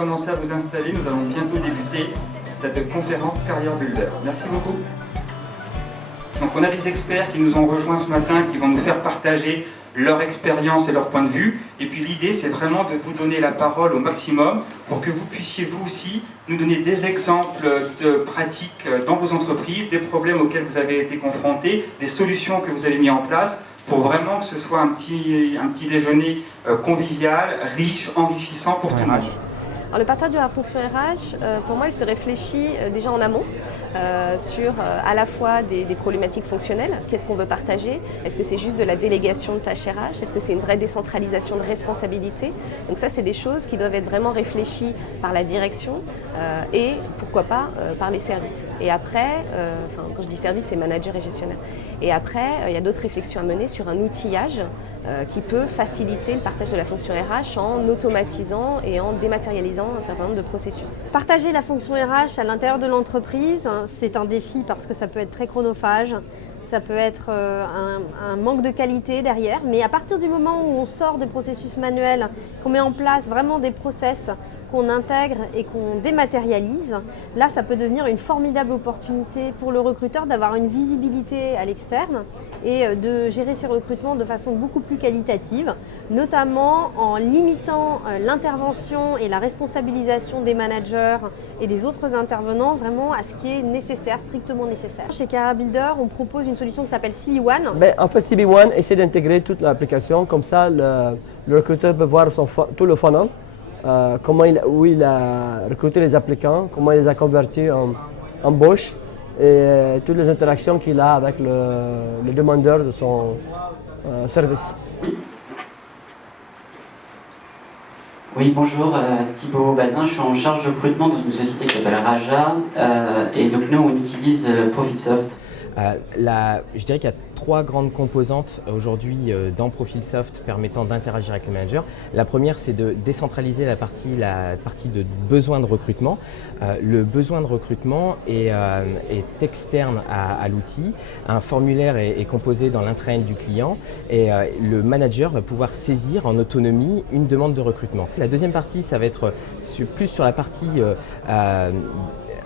commencer à vous installer. Nous allons bientôt débuter cette conférence Career Builder. Merci beaucoup. Donc on a des experts qui nous ont rejoints ce matin, qui vont nous faire partager leur expérience et leur point de vue. Et puis l'idée, c'est vraiment de vous donner la parole au maximum pour que vous puissiez vous aussi nous donner des exemples de pratiques dans vos entreprises, des problèmes auxquels vous avez été confrontés, des solutions que vous avez mis en place pour vraiment que ce soit un petit déjeuner convivial, riche, enrichissant pour tout le monde. Alors, le partage de la fonction RH, pour moi, il se réfléchit déjà en amont sur à la fois des problématiques fonctionnelles. Qu'est-ce qu'on veut partager? Est-ce que c'est juste de la délégation de tâches RH? Est-ce que c'est une vraie décentralisation de responsabilité? Donc ça, c'est des choses qui doivent être vraiment réfléchies par la direction et pourquoi pas par les services. Et après, quand je dis services, c'est manager et gestionnaire. Et après, il y a d'autres réflexions à mener sur un outillage qui peut faciliter le partage de la fonction RH en automatisant et en dématérialisant un certain nombre de processus. Partager la fonction RH à l'intérieur de l'entreprise, c'est un défi parce que ça peut être très chronophage, ça peut être un manque de qualité derrière, mais à partir du moment où on sort des processus manuels, qu'on met en place vraiment des process qu'on intègre et qu'on dématérialise, là ça peut devenir une formidable opportunité pour le recruteur d'avoir une visibilité à l'externe et de gérer ses recrutements de façon beaucoup plus qualitative, notamment en limitant l'intervention et la responsabilisation des managers et des autres intervenants vraiment à ce qui est nécessaire, strictement nécessaire. Chez Career Builder, on propose une solution qui s'appelle CB1. En fait, CB1 essaie d'intégrer toute l'application, comme ça le recruteur peut voir tout le funnel. Où il a recruté les applicants, comment il les a convertis en embauche et toutes les interactions qu'il a avec le demandeur de son service. Oui, bonjour, Thibaut Bazin, je suis en charge de recrutement dans une société qui s'appelle Raja et donc nous on utilise Profilsoft. Je dirais qu'il y a trois grandes composantes aujourd'hui dans Profilsoft permettant d'interagir avec les managers. La première, c'est de décentraliser la partie de besoin de recrutement. Le besoin de recrutement est externe à l'outil. Un formulaire est composé dans l'intranet du client et le manager va pouvoir saisir en autonomie une demande de recrutement. La deuxième partie, ça va être plus sur la partie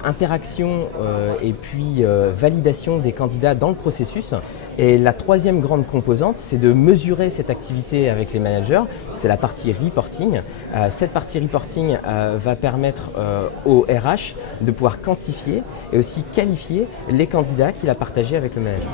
interaction et puis validation des candidats dans le processus. Et la troisième grande composante, c'est de mesurer cette activité avec les managers. C'est la partie reporting. Cette partie reporting va permettre au RH de pouvoir quantifier et aussi qualifier les candidats qu'il a partagés avec le manager.